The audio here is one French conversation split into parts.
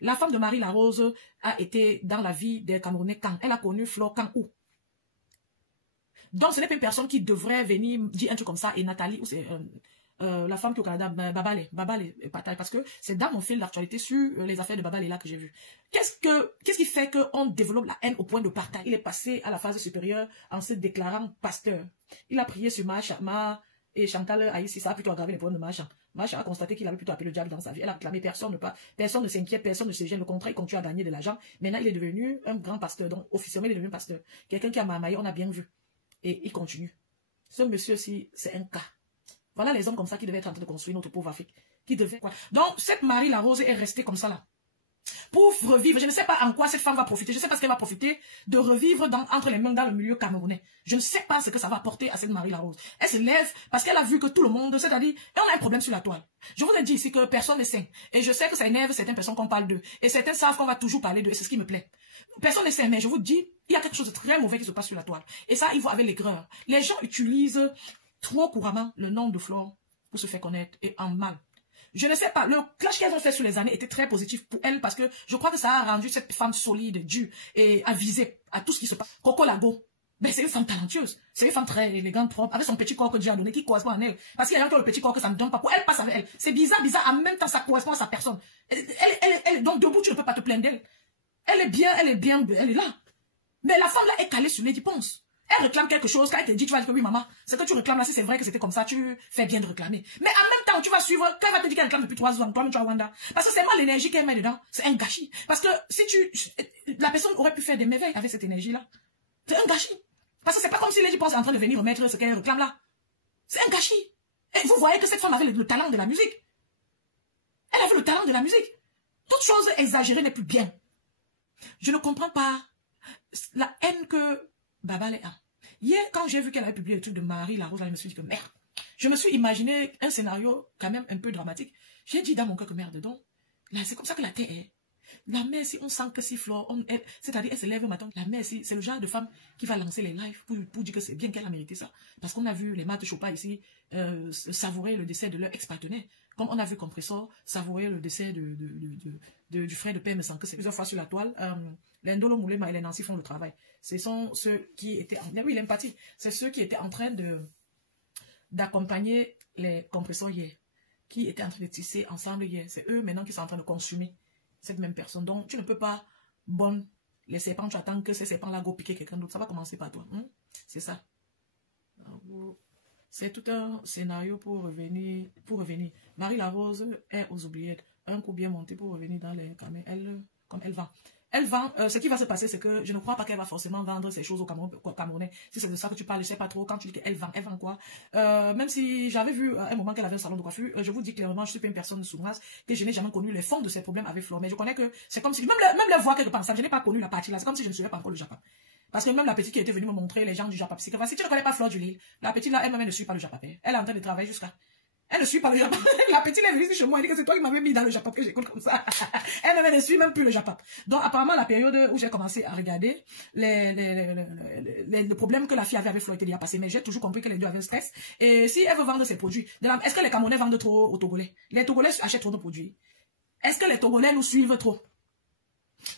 La femme de Marie Larose a été dans la vie des Camerounais quand elle a connu Flore quand où. Donc, ce n'est pas une personne qui devrait venir dire un truc comme ça. Et Nathalie, ou c'est la femme qui est au Canada, Babale, parce que c'est dans mon fil d'actualité sur les affaires de Babale là que j'ai vu. Qu'est-ce qui fait qu'on développe la haine au point de partage? Il est passé à la phase supérieure en se déclarant pasteur. Il a prié sur Ma et Chantal Aïssi, ça a plutôt aggravé les problèmes de Macha. Macha a constaté qu'il avait plutôt appelé le diable dans sa vie. Elle a réclamé personne ne s'inquiète, personne ne se gêne. Le contraire, il continue à gagner de l'argent. Maintenant, il est devenu un grand pasteur. Donc, officiellement, il est devenu pasteur. Quelqu'un qui a marmaillé, on a bien vu. Et il continue. Ce monsieur-ci, c'est un cas. Voilà les hommes comme ça qui devaient être en train de construire notre pauvre Afrique. Qui devait quoi. Donc, cette Marie Larose est restée comme ça là. Pour revivre, je ne sais pas en quoi cette femme va profiter. Je ne sais pas ce qu'elle va profiter de revivre entre les mains dans le milieu camerounais. Je ne sais pas ce que ça va apporter à cette Marie Larose. Elle se lève parce qu'elle a vu que tout le monde, c'est-à-dire, on a un problème sur la toile. Je vous ai dit ici que personne n'est sain. Et je sais que ça énerve certaines personnes qu'on parle d'eux. Et certains savent qu'on va toujours parler d'eux. Et c'est ce qui me plaît. Personne n'est sain, mais je vous dis, il y a quelque chose de très mauvais qui se passe sur la toile. Et ça, il faut avec l'aigreur. Les gens utilisent trop couramment le nom de Flore pour se faire connaître et en mal. Je ne sais pas, le clash qu'elles ont fait sur les années était très positif pour elles parce que je crois que ça a rendu cette femme solide, dure et avisée à tout ce qui se passe. Coco Lago, ben c'est une femme talentueuse, c'est une femme très élégante, propre, avec son petit corps que Dieu a donné qui correspond à elle. Parce qu'il y a encore le petit corps que ça ne donne pas, pour elle passe avec elle. C'est bizarre, en même temps ça correspond à sa personne. Donc debout tu ne peux pas te plaindre d'elle. Elle est bien, elle est là. Mais la femme là est calée sur Lady Ponce. Elle réclame quelque chose, quand elle te dit, tu vas dire que oui, maman, ce que tu réclames là, si c'est vrai que c'était comme ça, tu fais bien de réclamer. Mais en même temps, tu vas suivre, quand elle va te dire qu'elle réclame depuis 3 ans, toi-même tu vas Wanda. Parce que c'est moi l'énergie qu'elle met dedans, c'est un gâchis. Parce que si la personne aurait pu faire des merveilles avec cette énergie-là. C'est un gâchis. Parce que c'est pas comme si Lady Ponce est en train de venir remettre ce qu'elle réclame là. C'est un gâchis. Et vous voyez que cette femme avait le talent de la musique. Elle avait le talent de la musique. Toute chose exagérée n'est plus bien. Je ne comprends pas la haine que Babale a. Hier, quand j'ai vu qu'elle avait publié le truc de Marie Larose, je me suis dit que merde. Je me suis imaginé un scénario quand même un peu dramatique. J'ai dit dans mon cœur que merde, donc, là, c'est comme ça que la terre est. La mère, si on sent que si Flore, c'est-à-dire elle se lève le matin, la mère, si, c'est le genre de femme qui va lancer les lives pour dire que c'est bien qu'elle a mérité ça. Parce qu'on a vu les Matt Chopa ici savourer le décès de leur ex-partenaire. Comme on a vu Compressor savourer le décès du frère de PM sans que c'est plusieurs fois sur la toile. Les Ndolo Moulema et les Nancy font le travail. Ce sont ceux qui étaient... Oui, l'empathie. C'est ceux qui étaient en train d'accompagner les compresseurs hier. Qui étaient en train de tisser ensemble hier. C'est eux maintenant qui sont en train de consumer cette même personne. Donc, tu ne peux pas, les serpents, tu attends que ces serpents-là go piquer quelqu'un d'autre. Ça va commencer par toi. C'est ça. C'est tout un scénario pour revenir. Marie Larose est aux oubliettes. Un coup bien monté pour revenir dans les caméras. Comme elle vend. Elle vend, ce qui va se passer, c'est que je ne crois pas qu'elle va forcément vendre ces choses au Camerounais. Si c'est de ça que tu parles, je ne sais pas trop. Quand tu dis qu'elle vend quoi? Même si j'avais vu à un moment qu'elle avait un salon de coiffure, je vous dis clairement, je suis pas une personne sournoise, que je n'ai jamais connu les fonds de ses problèmes avec Flore. Mais je connais que c'est comme si, même le voix quelque part, je n'ai pas connu la partie là. C'est comme si je ne suivais pas encore le Japon. Parce que même la petite qui était venue me montrer les gens du Japon, c'est que si tu ne connais pas Flore du Lille, la petite là, elle-même ne suit pas le Japon. Elle est en train de travailler jusqu'à... Elle ne suit pas le Japon. La petite est venue chez moi, elle dit que c'est toi qui m'avais mis dans le Japon, que j'écoute comme ça. Elle ne suit même plus le Japon. Donc, apparemment, la période où j'ai commencé à regarder le problème que la fille avait avec Flore était déjà passé, mais j'ai toujours compris que les deux avaient le stress. Et si elle veut vendre ses produits, est-ce que les Camerounais vendent trop aux Togolais? Les Togolais achètent trop de produits. Est-ce que les Togolais nous suivent trop?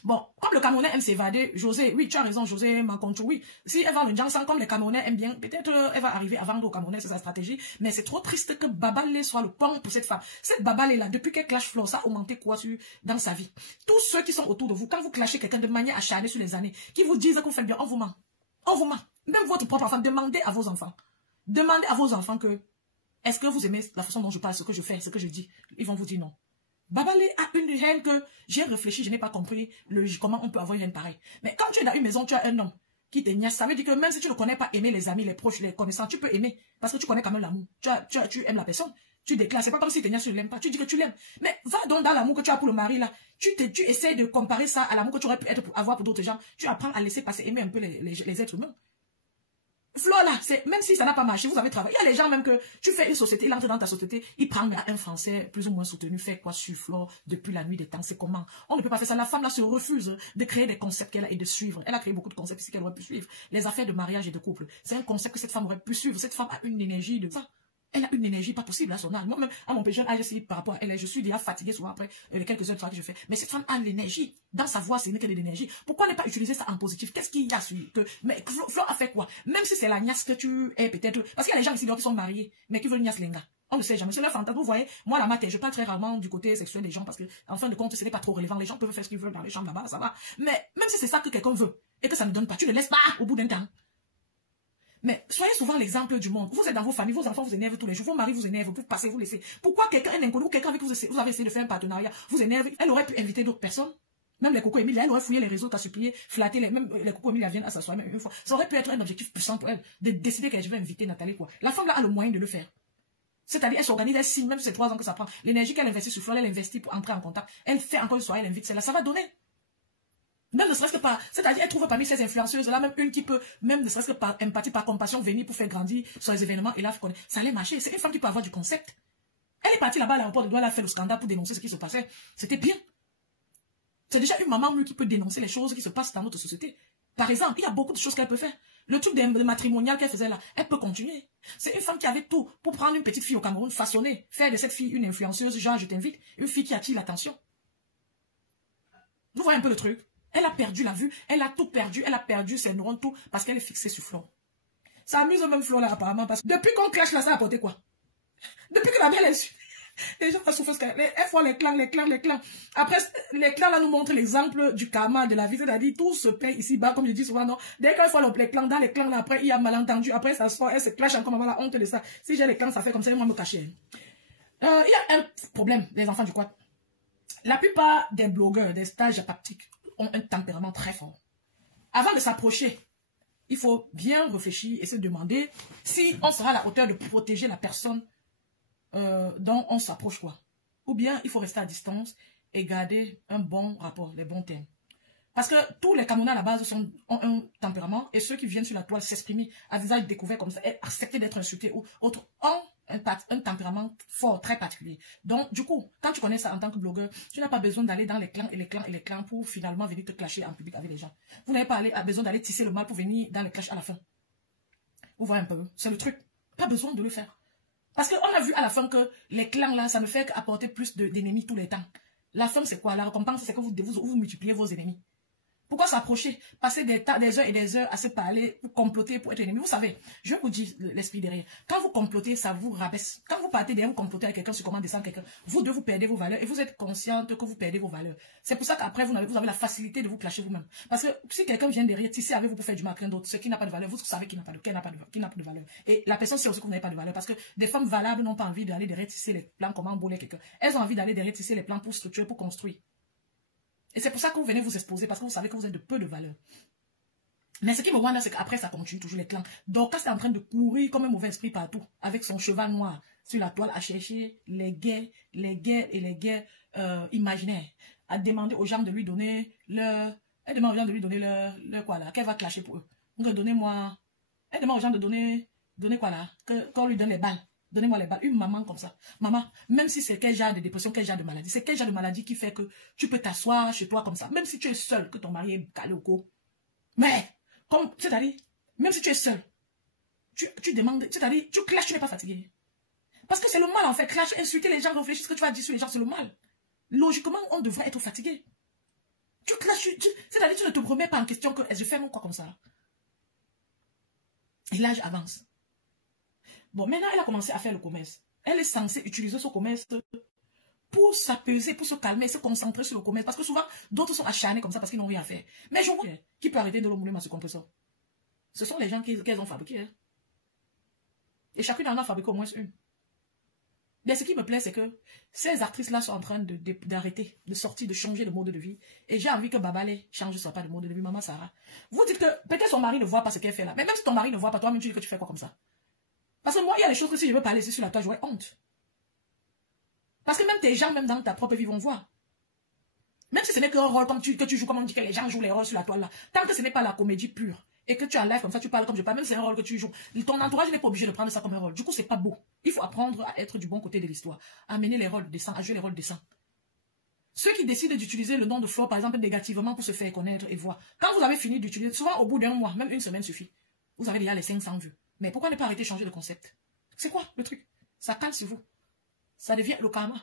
Bon, comme le Camerounais aime s'évader, José, oui, tu as raison, José Makonchou, oui. Si elle vend le Jansan comme les Camerounais aiment bien, peut-être elle va arriver à vendre aux Camerounais, c'est sa stratégie. Mais c'est trop triste que Babale soit le pont pour cette femme. Cette Babale là, depuis qu'elle clash Flore, ça a augmenté quoi dans sa vie? Tous ceux qui sont autour de vous, quand vous clashez quelqu'un de manière acharnée sur les années, qui vous disent que vous faites bien, on vous ment. On vous ment. Même votre propre enfant, demandez à vos enfants. Demandez à vos enfants que, est-ce que vous aimez la façon dont je parle, ce que je fais, ce que je dis? Ils vont vous dire non. Babale a une haine que j'ai réfléchi, je n'ai pas compris comment on peut avoir une haine pareille. Mais quand tu es dans une maison, tu as un homme qui te niaise. Ça veut dire que même si tu ne connais pas aimer les amis, les proches, les connaissants, tu peux aimer. Parce que tu connais quand même l'amour. Tu aimes la personne. Tu déclares. C'est pas comme si tu te niaises, tu ne l'aimes pas. Tu dis que tu l'aimes. Mais va donc dans l'amour que tu as pour le mari là. Tu essaies de comparer ça à l'amour que tu aurais pu avoir pour d'autres gens. Tu apprends à laisser passer, aimer un peu les êtres humains. Flore là, même si ça n'a pas marché, vous avez travaillé. Il y a les gens même que tu fais une société, il entre dans ta société, il prend un Français plus ou moins soutenu, fait quoi sur Flore depuis la nuit des temps, c'est comment? On ne peut pas faire ça. La femme là se refuse de créer des concepts qu'elle a et de suivre. Elle a créé beaucoup de concepts ici qu'elle aurait pu suivre. Les affaires de mariage et de couple, c'est un concept que cette femme aurait pu suivre. Cette femme a une énergie de ça. Elle a une énergie pas possible à son âge. Moi-même, à mon plus jeune âge, par rapport à elle, je suis déjà fatiguée souvent après les quelques heures de travail que je fais. Mais cette femme a l'énergie. Dans sa voix, c'est une quelle de l'énergie. Pourquoi ne pas utiliser ça en positif? Qu'est-ce qu'il y a sur que... Mais Flo a fait quoi? Même si c'est la niasse que tu es peut-être... Parce qu'il y a des gens ici qui sont mariés, mais qui veulent niasse lenga. On ne sait jamais. C'est leur fantasme. Vous voyez, moi, la matin, je parle très rarement du côté sexuel des gens parce que, en fin de compte, ce n'est pas trop relevant. Les gens peuvent faire ce qu'ils veulent dans les chambres là-bas, ça va. Mais même si c'est ça que quelqu'un veut et que ça ne donne pas, tu ne le laisses pas au bout d'un temps. Mais soyez souvent l'exemple du monde. Vous êtes dans vos familles, vos enfants vous énervent tous les jours, vos maris vous énervent, vous passez, vous laissez. Pourquoi quelqu'un, un inconnu ou quelqu'un avec qui vous avez essayé de faire un partenariat, vous énerve? Elle aurait pu inviter d'autres personnes. Même les Coco Emilia, elle aurait fouillé les réseaux, t'as supplié, flatté, même les Coco Emilia viennent à s'asseoir même une fois. Ça aurait pu être un objectif puissant pour elle, de décider que je vais inviter Nathalie, quoi. La femme là a le moyen de le faire. C'est-à-dire, elle s'organise, elle signe, même si c'est 3 ans que ça prend. L'énergie qu'elle investit sur Fleur, elle investit pour entrer en contact. Elle fait encore le soir, elle invite celle-là, ça va donner. Même ne serait-ce que par... C'est-à-dire, elle trouve parmi ces influenceuses-là, même une qui peut, même ne serait-ce que par empathie, par compassion, venir pour faire grandir sur les événements, et là, ça allait marcher. C'est une femme qui peut avoir du concept. Elle est partie là-bas à l'aéroport de Douala, elle a fait le scandale pour dénoncer ce qui se passait. C'était bien. C'est déjà une maman qui peut dénoncer les choses qui se passent dans notre société. Par exemple, il y a beaucoup de choses qu'elle peut faire. Le truc de matrimonial qu'elle faisait là, elle peut continuer. C'est une femme qui avait tout pour prendre une petite fille au Cameroun, façonner, faire de cette fille une influenceuse, genre je t'invite, une fille qui attire l'attention. Vous voyez un peu le truc? Elle a perdu la vue, elle a tout perdu, elle a perdu ses neurones, tout, parce qu'elle est fixée sur Flo. Ça amuse même Flo là apparemment, parce que depuis qu'on clash là, ça a apporté quoi? Depuis que la belle est su. Les gens souffrent, elles font les clans. Après, les clans là nous montrent l'exemple du karma de la vie, c'est-à-dire tout se paye ici-bas, comme je dis souvent, non. Dès qu'elles font les clans, dans les clans là, après, il y a malentendu, après ça sort, elles se clashent encore, maman, la honte de ça. Si j'ai les clans, ça fait comme ça, moi me cacher. Il y a un problème, les enfants du quad. La plupart des blogueurs, des stages apaptiques, ont un tempérament très fort. Avant de s'approcher, il faut bien réfléchir et se demander si on sera à la hauteur de protéger la personne dont on s'approche quoi. Ou bien il faut rester à distance et garder un bon rapport, les bons termes. Parce que tous les Camerounais à la base ont un tempérament et ceux qui viennent sur la toile s'exprimer à visage découvert comme ça et accepter d'être insultés ou autre ont un tempérament fort, très particulier. Donc, du coup, quand tu connais ça en tant que blogueur, tu n'as pas besoin d'aller dans les clans pour finalement venir te clasher en public avec les gens. Vous n'avez pas besoin d'aller tisser le mal pour venir dans les clashs à la fin. Vous voyez un peu, c'est le truc. Pas besoin de le faire. Parce qu'on a vu à la fin que les clans là, ça ne fait qu'apporter plus d'ennemis tous les temps. La fin, c'est quoi? La récompense, c'est que vous multipliez vos ennemis. Pourquoi s'approcher? Passer des heures et des heures à se parler, pour comploter, pour être ennemi. Vous savez, je vous dis l'esprit derrière. Quand vous complotez, ça vous rabaisse. Quand vous partez derrière, vous complotez avec quelqu'un sur comment descendre quelqu'un, vous deux, vous perdez vos valeurs et vous êtes consciente que vous perdez vos valeurs. C'est pour ça qu'après, vous avez la facilité de vous clasher vous-même. Parce que si quelqu'un vient derrière, tisser avec vous pour faire du mal à quelqu'un d'autre, ce qui n'a pas de valeur, vous savez qu'il n'a pas de valeur. Et la personne sait aussi que vous n'avez pas de valeur. Parce que des femmes valables n'ont pas envie d'aller derrière tisser les plans, comment embrouiller quelqu'un. Elles ont envie d'aller derrière tisser les plans pour structurer, pour construire. Et c'est pour ça que vous venez vous exposer, parce que vous savez que vous êtes de peu de valeur. Mais ce qui me rend là, c'est qu'après, ça continue toujours les clans. Donc, quand c'est en train de courir comme un mauvais esprit partout, avec son cheval noir sur la toile, à chercher les guerres imaginaires, à demander aux gens de lui donner elle demande aux gens de lui donner quoi là, qu'elle va clasher pour eux. Donc, donnez-moi, elle demande aux gens de donner quoi là, qu'on lui donne les balles. Donnez-moi les balles. Une maman comme ça. Maman, même si c'est quel genre de dépression, quel genre de maladie, c'est quel genre de maladie qui fait que tu peux t'asseoir chez toi comme ça. Même si tu es seul, que ton mari est calé au cou. Mais, c'est-à-dire, même si tu es seul, tu demandes, c'est-à-dire, tu clashes, tu n'es pas fatigué. Parce que c'est le mal en fait. Clash, insulter les gens, réfléchir ce que tu vas dire sur les gens, c'est le mal. Logiquement, on devrait être fatigué. Tu clashes, c'est-à-dire, tu ne te remets pas en question que je fais mon quoi comme ça. Et l'âge avance. Bon, maintenant, elle a commencé à faire le commerce. Elle est censée utiliser ce commerce pour s'apaiser, pour se calmer, se concentrer sur le commerce. Parce que souvent, d'autres sont acharnés comme ça parce qu'ils n'ont rien à faire. Mais je vois qui peut arrêter de le mouler à ce compresseur. Ce sont les gens qu'elles ont fabriqués. Hein. Et chacune en a fabriqué au moins une. Mais ce qui me plaît, c'est que ces actrices-là sont en train d'arrêter, de sortir, de changer de mode de vie. Et j'ai envie que Babalé change pas de mode de vie. Maman Sarah. Vous dites que peut-être son mari ne voit pas ce qu'elle fait là. Mais même si ton mari ne voit pas, toi-même tu dis que tu fais quoi comme ça? Parce que moi, il y a des choses que si je veux parler sur la toile, j'aurais honte. Parce que même tes gens, même dans ta propre vie, vont voir. Même si ce n'est qu'un rôle que tu joues, comme on dit que les gens jouent les rôles sur la toile là. Tant que ce n'est pas la comédie pure, et que tu as live comme ça, tu parles comme je parle, même si c'est un rôle que tu joues, ton entourage n'est pas obligé de prendre ça comme un rôle. Du coup, c'est pas beau. Il faut apprendre à être du bon côté de l'histoire, à mener les rôles décents, à jouer les rôles décents. Ceux qui décident d'utiliser le nom de Flo, par exemple, négativement pour se faire connaître et voir. Quand vous avez fini d'utiliser, souvent au bout d'un mois, même une semaine suffit. Vous avez déjà les 500 vues. Mais pourquoi ne pas arrêter de changer de concept? C'est quoi le truc? Ça cale sur vous. Ça devient le karma.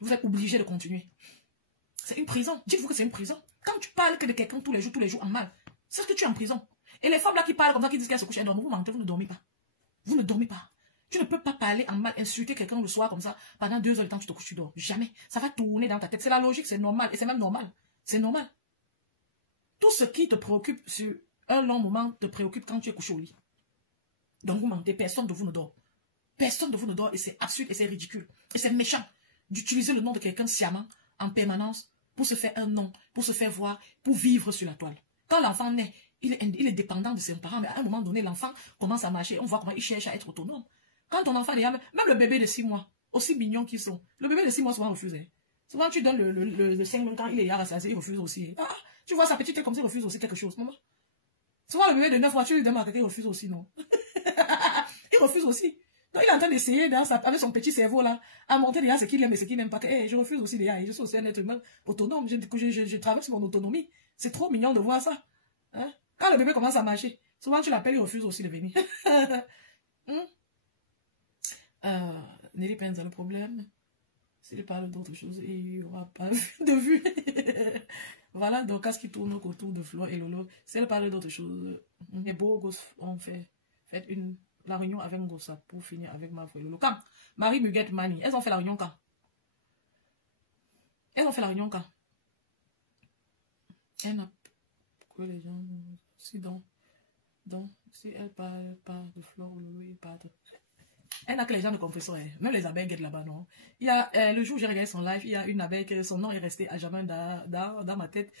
Vous êtes obligé de continuer. C'est une prison. Dites-vous que c'est une prison. Quand tu parles que de quelqu'un tous les jours en mal, c'est ce que tu es en prison. Et les femmes là qui parlent comme ça, qui disent qu'elles se couchent, elles dorment, vous mentez, vous ne dormez pas. Vous ne dormez pas. Tu ne peux pas parler en mal, insulter quelqu'un le soir comme ça, pendant 2 heures de temps, tu te couches, tu dors. Jamais. Ça va tourner dans ta tête. C'est la logique, c'est normal. Et c'est même normal. C'est normal. Tout ce qui te préoccupe sur un long moment te préoccupe quand tu es couché au lit. Donc vous mentez, personne de vous ne dort. Personne de vous ne dort et c'est absurde et c'est ridicule. Et c'est méchant d'utiliser le nom de quelqu'un sciemment, en permanence, pour se faire un nom, pour se faire voir, pour vivre sur la toile. Quand l'enfant naît, il est dépendant de ses parents, mais à un moment donné, l'enfant commence à marcher, on voit comment il cherche à être autonome. Quand ton enfant est même le bébé de 6 mois, aussi mignons qu'ils sont, le bébé de 6 mois souvent refuse. Souvent tu donnes le 5 mois quand il est rassasié, il refuse aussi. Ah, tu vois sa petite tête comme ça, il refuse aussi quelque chose, maman. Souvent le bébé de 9 mois, tu lui demandes à quelqu'un, il refuse aussi, non. Il refuse aussi. Donc il est en train d'essayer avec son petit cerveau là, à montrer déjà ce qu'il aime et ce qu'il n'aime pas. Hey, je refuse aussi déjà, je suis aussi un être humain autonome, je traverse mon autonomie. C'est trop mignon de voir ça. Hein? Quand le bébé commence à marcher, souvent tu l'appelles, il refuse aussi de venir. Nelly Penza, le problème, s'il parle d'autre chose, il n'y aura pas de vue. Voilà, donc qu'est-ce qui tourne autour de Flo et Lolo, si elle parle d'autre chose, les beaux gosses ont fait la réunion avec Ngossa pour finir avec Mafou et Lolo. Quand Marie Muguette Mani, elles ont fait la réunion quand? Elles ont fait la réunion quand? Elle n'a que les gens, si si elle parle pas de Flo ou Lolo, il parle de... Elle n'a que les gens de compression, même les abeilles guettent là-bas, non? Il y a, le jour où j'ai regardé son live, il y a une abeille que son nom est resté à jamais dans ma tête.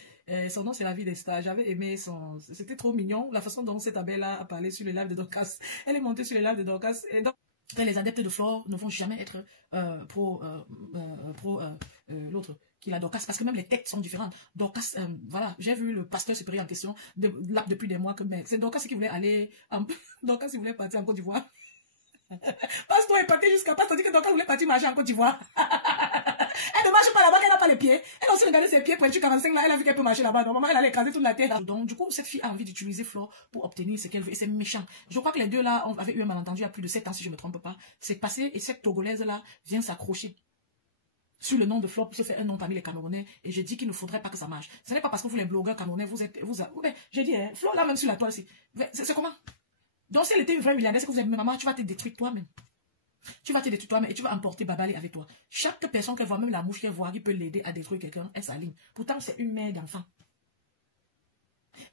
Son nom, c'est la vie des stars. J'avais aimé c'était trop mignon, la façon dont cette abeille-là a parlé sur les lives de Dorcas. Elle est montée sur les lives de Dorcas. Et donc, les adeptes de Flore ne vont jamais être pro l'autre qui est la Dorcas, parce que même les têtes sont différentes. Dorcas, voilà, j'ai vu le pasteur supérieur en question là depuis des mois que c'est Dorcas qui voulait aller, Dorcas qui voulait partir en Côte d'Ivoire. Pasteur est parti jusqu'à pas, tandis que Dorcas voulait partir marcher en Côte d'Ivoire. Elle ne marche pas là-bas, elle n'a pas les pieds. Elle a aussi regardé ses pieds pointus 45 là, elle a vu qu'elle peut marcher là-bas. Normalement, elle allait écraser toute la terre. Donc, du coup, cette fille a envie d'utiliser Flore pour obtenir ce qu'elle veut. Et c'est méchant. Je crois que les deux là, on avait eu un malentendu il y a plus de 7 ans, si je ne me trompe pas. C'est passé et cette Togolaise là vient s'accrocher sur le nom de Flore pour se faire un nom parmi les Camerounais. Et je dis qu'il ne faudrait pas que ça marche. Ce n'est pas parce que vous les blogueurs camerounais, j'ai dit, Flore là même sur la toile, c'est comment? Donc, si elle était une vraie milliardaire, c'est que vous êtes maman, tu vas te détruire toi-même. Tu vas te détruire toi-même et tu vas emporter Babali avec toi. Chaque personne qu'elle voit, même la mouche qu'elle voit, qui peut l'aider à détruire quelqu'un, elle s'aligne. Pourtant, c'est une mère d'enfant.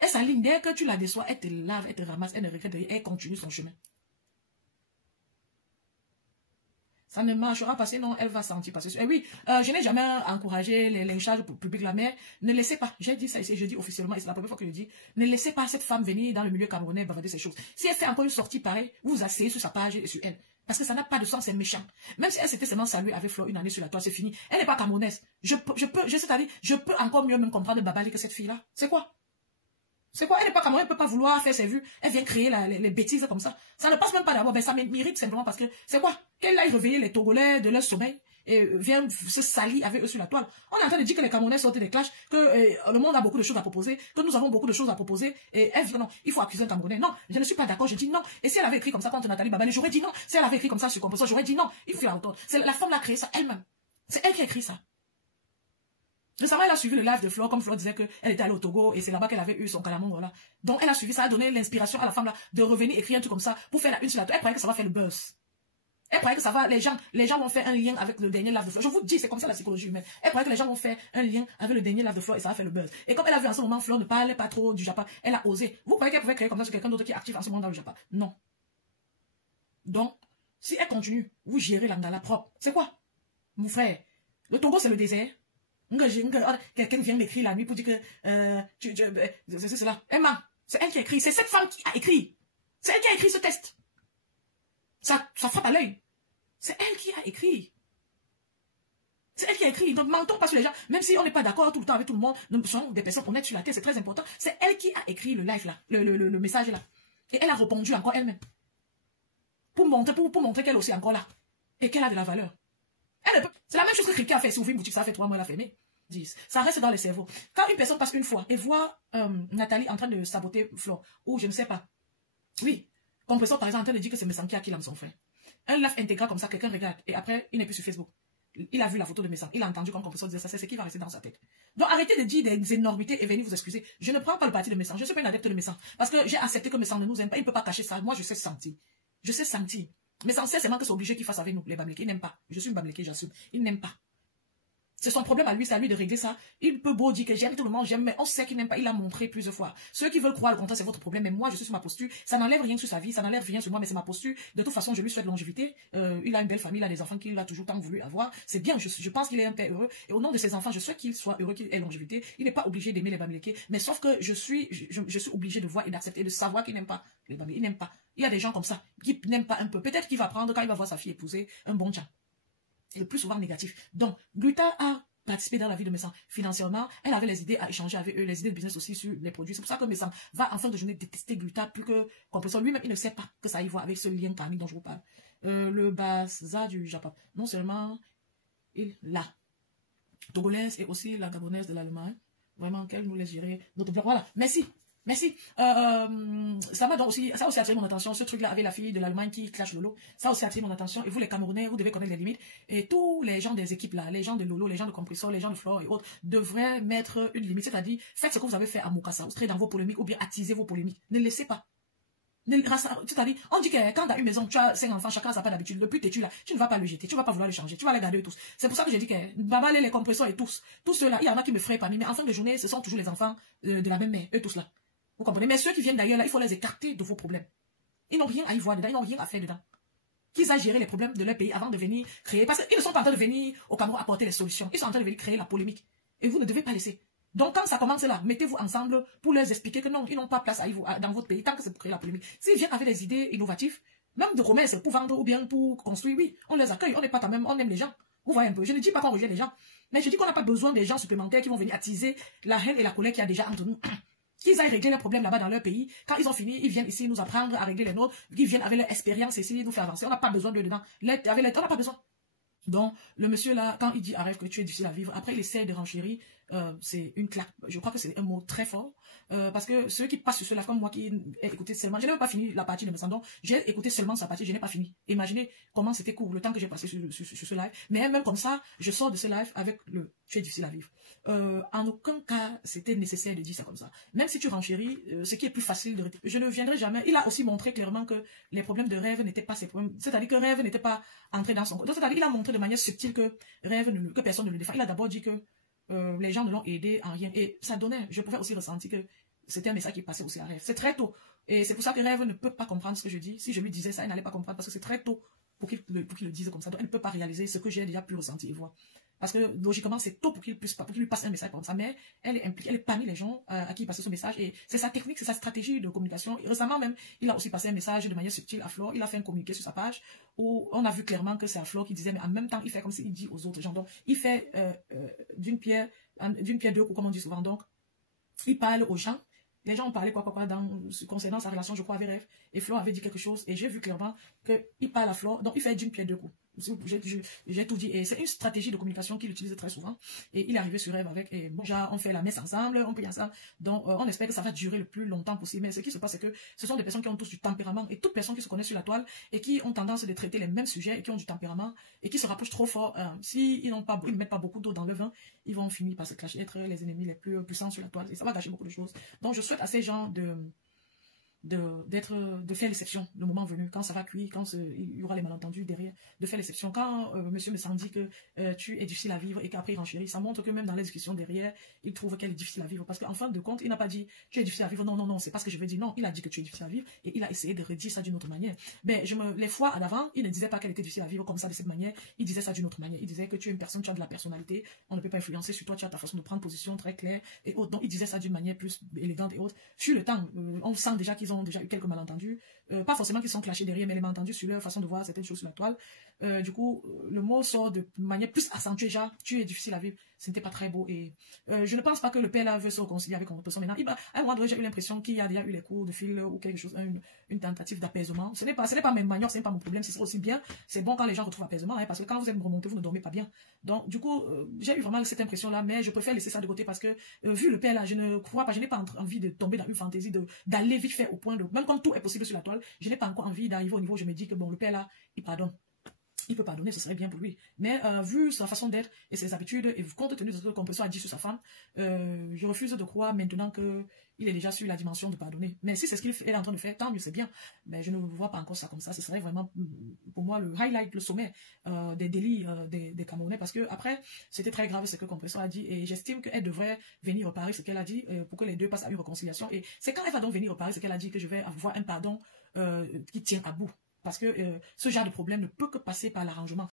Elle s'aligne. Dès que tu la déçois, elle te lave, elle te ramasse, elle ne regrette rien, elle continue son chemin. Ça ne marchera pas, sinon elle va sentir passer. Et oui, je n'ai jamais encouragé les lynchages publics la mère. Ne laissez pas, j'ai dit ça ici, je dis officiellement, et c'est la première fois que je dis, ne laissez pas cette femme venir dans le milieu camerounais bavarder ces choses. Si elle fait encore une sortie pareille, vous vous asseyez sur sa page et sur elle. Parce que ça n'a pas de sens, c'est méchant. Même si elle s'était seulement saluée avec Flore une année sur la toile, c'est fini. Elle n'est pas camerounaise. Je peux encore mieux même comprendre Babali que cette fille-là. C'est quoi? C'est quoi? Elle n'est pas camerounaise, elle ne peut pas vouloir faire ses vues. Elle vient créer les bêtises comme ça. Ça ne passe même pas d'abord. Ben, ça m'irrite simplement parce que c'est quoi? Qu'elle aille réveiller les Togolais de leur sommeil et vient se salir avec eux sur la toile. On est en train de dire que les Camerounais sortent des clashs, que le monde a beaucoup de choses à proposer, que nous avons beaucoup de choses à proposer. Et elle dit non, il faut accuser un Camerounais. Non, je ne suis pas d'accord, je dis non. Et si elle avait écrit comme ça contre Nathalie Babali, j'aurais dit non. Si elle avait écrit comme ça sur Composant, j'aurais dit non. Il faut la entendre. C'est la femme qui a créé ça elle-même. C'est elle qui a écrit ça. Récemment, elle a suivi le live de Flore, comme Flore disait qu'elle était allée au Togo et c'est là-bas qu'elle avait eu son calamon, voilà. Donc, elle a suivi ça, a donné l'inspiration à la femme là de revenir écrire un truc comme ça pour faire la une sur la toile. Elle croyait que ça va faire le buzz. Elle croyait que ça va, les gens vont faire un lien avec le dernier live de Flore. Je vous dis, c'est comme ça la psychologie humaine. Elle croyait que les gens vont faire un lien avec le dernier live de Flore et ça va faire le buzz. Et comme elle a vu en ce moment, Flore ne parlait pas trop du Japon, elle a osé. Vous croyez qu'elle pouvait créer comme ça sur quelqu'un d'autre qui est actif en ce moment dans le Japon? Non. Donc, si elle continue, vous gérez l'angala propre. C'est quoi? Mon frère, le Togo c'est le désert. Quelqu'un vient m'écrire la nuit pour dire que c'est cela. Elle ment. C'est elle qui a écrit. C'est cette femme qui a écrit. C'est elle qui a écrit ce test. Ça frappe à l'œil. C'est elle qui a écrit. C'est elle qui a écrit. Donc, mentons pas sur les gens. Même si on n'est pas d'accord tout le temps avec tout le monde, nous sommes des personnes honnêtes sur la terre. C'est très important. C'est elle qui a écrit le live là. Le message là. Et elle a répondu encore elle-même. Pour montrer qu'elle est aussi encore là. Et qu'elle a de la valeur. C'est la même chose que quelqu'un a fait. Si vous ouvrez une boutique, ça fait 3 mois, elle a fermé. Ça reste dans les cerveaux. Quand une personne passe une fois et voit Nathalie en train de saboter Flore, ou je ne sais pas. Oui, Compression par exemple en train de dire que c'est Messankia qui l'a son frère. Un live intégral comme ça, quelqu'un regarde et après, il n'est plus sur Facebook. Il a vu la photo de mes sangs. Il a entendu comme compresseur dire ça, c'est ce qui va rester dans sa tête. Donc arrêtez de dire des énormités et venez vous excuser. Je ne prends pas le parti de mes sangs. Je ne suis pas une adepte de mes sangs. Parce que j'ai accepté que mes sangs ne nous aiment pas. Il ne peut pas cacher ça. Moi, je sais sentir. Je sais sentir. Mais sans c'est seulement que c'est obligé qu'il fasse avec nous, les Bamileke. Ils n'aiment pas. Je suis une Bamileke, j'assume. Ils n'aiment pas. C'est son problème à lui, c'est à lui de régler ça. Il peut beau dire que j'aime tout le monde, j'aime, mais on sait qu'il n'aime pas, il l'a montré plusieurs fois. Ceux qui veulent croire le contraire, c'est votre problème, mais moi, je suis sur ma posture. Ça n'enlève rien sur sa vie, ça n'enlève rien sur moi, mais c'est ma posture. De toute façon, je lui souhaite longévité. Il a une belle famille, il a des enfants qu'il a toujours tant voulu avoir. C'est bien, je pense qu'il est un père heureux. Et au nom de ses enfants, je souhaite qu'il soit heureux, qu'il ait longévité. Il n'est pas obligé d'aimer les Bamileke, mais sauf que je suis obligé de voir et d'accepter, de savoir qu'il n'aime pas les Bamileke. Il n'aime pas. Il y a des gens comme ça, qui n'aiment pas un peu. Peut-être qu'il va prendre, quand il va voir sa fille épouser, un bon tien. C'est le plus souvent négatif. Donc, Gluta a participer dans la vie de Messan financièrement, elle avait les idées à échanger avec eux, les idées de business aussi sur les produits. C'est pour ça que Messan va en fin de journée détester Gluta plus que compresseur. Lui-même, il ne sait pas que ça y voit avec ce lien karmique dont je vous parle. Le bazar du Japon. Non seulement il l'a togolaise et aussi la gabonaise de l'Allemagne. Vraiment, qu'elle nous laisse gérer notre bien. Voilà, merci. Merci. Ça m'a donc aussi, ça a aussi attiré mon attention. Ce truc-là avec la fille de l'Allemagne qui clash Lolo, ça a aussi attiré mon attention. Et vous, les Camerounais, vous devez connaître les limites. Et tous les gens des équipes là, les gens de Lolo, les gens de Compressor, les gens de Flore et autres, devraient mettre une limite. C'est-à-dire, faites ce que vous avez fait à Mukasa, vous serez dans vos polémiques ou bien attisez vos polémiques. Ne laissez pas. C'est-à-dire, on dit que quand tu as une maison, tu as 5 enfants, chacun n'a pas d'habitude. Le plus têtu là, tu ne vas pas le jeter, tu ne vas pas vouloir le changer, tu vas les garder tous. C'est pour ça que j'ai dit que Baba, les compresseurs et tous ceux-là, il y en a qui me feraient parmi, mais en fin de journée, ce sont toujours les enfants de la même mère, eux tous là. Vous comprenez? Mais ceux qui viennent d'ailleurs là, il faut les écarter de vos problèmes. Ils n'ont rien à y voir dedans, ils n'ont rien à faire dedans. Qu'ils aient géré les problèmes de leur pays avant de venir créer, parce qu'ils ne sont pas en train de venir au Cameroun apporter les solutions, ils sont en train de venir créer la polémique. Et vous ne devez pas laisser. Donc quand ça commence là, mettez-vous ensemble pour leur expliquer que non, ils n'ont pas place dans votre pays, tant que c'est pour créer la polémique. S'ils viennent avec des idées innovatives, même de commerce, pour vendre ou bien pour construire, oui, on les accueille, on n'est pas quand même, on aime les gens. Vous voyez un peu, je ne dis pas qu'on rejette les gens, mais je dis qu'on n'a pas besoin des gens supplémentaires qui vont venir attiser la haine et la colère qu'il y a déjà entre nous. Qu'ils aillent régler leurs problèmes là-bas dans leur pays. Quand ils ont fini, ils viennent ici nous apprendre à régler les nôtres. Ils viennent avec leur expérience ici nous faire avancer. On n'a pas besoin d'eux dedans. Avec l'aide, on n'a pas besoin. Donc, le monsieur là, quand il dit arrête que tu es difficile à vivre, après il essaie de renchérir, c'est une claque. Je crois que c'est un mot très fort. Parce que ceux qui passent sur ce live comme moi qui ai écouté seulement, je n'ai même pas fini la partie de mes donc j'ai écouté seulement sa partie, je n'ai pas fini. Imaginez comment c'était court, le temps que j'ai passé sur ce live. Mais même comme ça, je sors de ce live avec le tu es difficile à vivre. En aucun cas, c'était nécessaire de dire ça comme ça. Même si tu renchéris, ce qui est plus facile de... Je ne viendrai jamais. Il a aussi montré clairement que les problèmes de Rêve n'étaient pas ses problèmes. C'est-à-dire que Rêve n'était pas entré dans son... Donc, c'est-à-dire qu'il a montré de manière subtile que Rêve, que personne ne le défend. Il a d'abord dit que les gens ne l'ont aidé en rien. Et ça donnait... Je pouvais aussi ressentir que c'était un message qui passait aussi à Rêve. C'est très tôt. Et c'est pour ça que Rêve ne peut pas comprendre ce que je dis. Si je lui disais ça, il n'allait pas comprendre parce que c'est très tôt pour qu'il le dise comme ça. Donc, elle ne peut pas réaliser ce que j'ai déjà pu ressentir et voir. Parce que logiquement, c'est tôt pour qu'il lui passe un message comme ça. Mais elle est impliquée, elle est parmi les gens à qui il passe ce message. Et c'est sa technique, c'est sa stratégie de communication. Et récemment même, il a aussi passé un message de manière subtile à Flore. Il a fait un communiqué sur sa page où on a vu clairement que c'est à Flore qui disait, mais en même temps, il fait comme s'il dit aux autres gens. Donc, il fait d'une pierre deux coups, comme on dit souvent. Donc, il parle aux gens. Les gens ont parlé concernant sa relation, je crois, avec Rêve. Et Flore avait dit quelque chose. Et j'ai vu clairement qu'il parle à Flore. Donc, il fait d'une pierre deux coups. J'ai tout dit. Et c'est une stratégie de communication qu'il utilise très souvent. Et il est arrivé sur Rêve avec. Et bon, déjà, on fait la messe ensemble, on prie ensemble. Donc, on espère que ça va durer le plus longtemps possible. Mais ce qui se passe, c'est que ce sont des personnes qui ont tous du tempérament. Et toutes personnes qui se connaissent sur la toile et qui ont tendance de traiter les mêmes sujets et qui ont du tempérament et qui se rapprochent trop fort. S'ils ne mettent pas beaucoup d'eau dans le vin, ils vont finir par se clasher, être les ennemis les plus puissants sur la toile. Et ça va gâcher beaucoup de choses. Donc, je souhaite à ces gens de faire l'exception le moment venu, quand ça va cuire, quand il y aura les malentendus derrière, de faire l'exception. Quand monsieur me sent dit que tu es difficile à vivre et qu'après il renchérit, ça montre que même dans les discussions derrière, il trouve qu'elle est difficile à vivre. Parce qu'en fin de compte, il n'a pas dit tu es difficile à vivre, non, c'est pas ce que je veux dire, non, il a dit que tu es difficile à vivre et il a essayé de redire ça d'une autre manière. Mais les fois à l'avant, il ne disait pas qu'elle était difficile à vivre comme ça, de cette manière, il disait ça d'une autre manière. Il disait que tu es une personne, tu as de la personnalité, on ne peut pas influencer sur toi, tu as ta façon de prendre position très claire et autres. Donc il disait ça d'une manière plus élégante et autre. Sur le temps, on sent déjà qu'ils ont déjà eu quelques malentendus. Pas forcément qu'ils sont clashés derrière, mais les malentendus sur leur façon de voir certaines choses sur la toile. du coup, le mot sort de manière plus accentuée, genre, tu es difficile à vivre. Ce n'était pas très beau. Et je ne pense pas que le père là veut se réconcilier avec une personne maintenant. À un moment donné, j'ai eu l'impression qu'il y a déjà eu les coups de fil ou quelque chose, une tentative d'apaisement. Ce n'est pas mes manières, ce n'est pas mon problème. Ce serait aussi bien. C'est bon quand les gens retrouvent apaisement, hein, parce que quand vous êtes remonté, vous ne dormez pas bien. Donc, du coup, j'ai eu vraiment cette impression-là, mais je préfère laisser ça de côté parce que, vu le père là, je ne crois pas, je n'ai pas envie de tomber dans une fantaisie d'aller vite fait au point de, même quand tout est possible sur la toile, je n'ai pas encore envie d'arriver au niveau où je me dis que bon, le père là, il pardonne. Il peut pardonner, ce serait bien pour lui. Mais vu sa façon d'être et ses habitudes, et compte tenu de ce que Compresso a dit sur sa femme, je refuse de croire maintenant qu'il est déjà sur la dimension de pardonner. Mais si c'est ce qu'il est en train de faire, tant mieux, c'est bien. Mais je ne vois pas encore ça comme ça. Ce serait vraiment, pour moi, le highlight, le sommet des délits des Camerounais. Parce que après, c'était très grave ce que Compresso a dit. Et j'estime qu'elle devrait venir reparer ce qu'elle a dit pour que les deux passent à une réconciliation. Et c'est quand elle va donc venir reparer ce qu'elle a dit que je vais avoir un pardon qui tient à bout. Parce que ce genre de problème ne peut que passer par l'arrangement.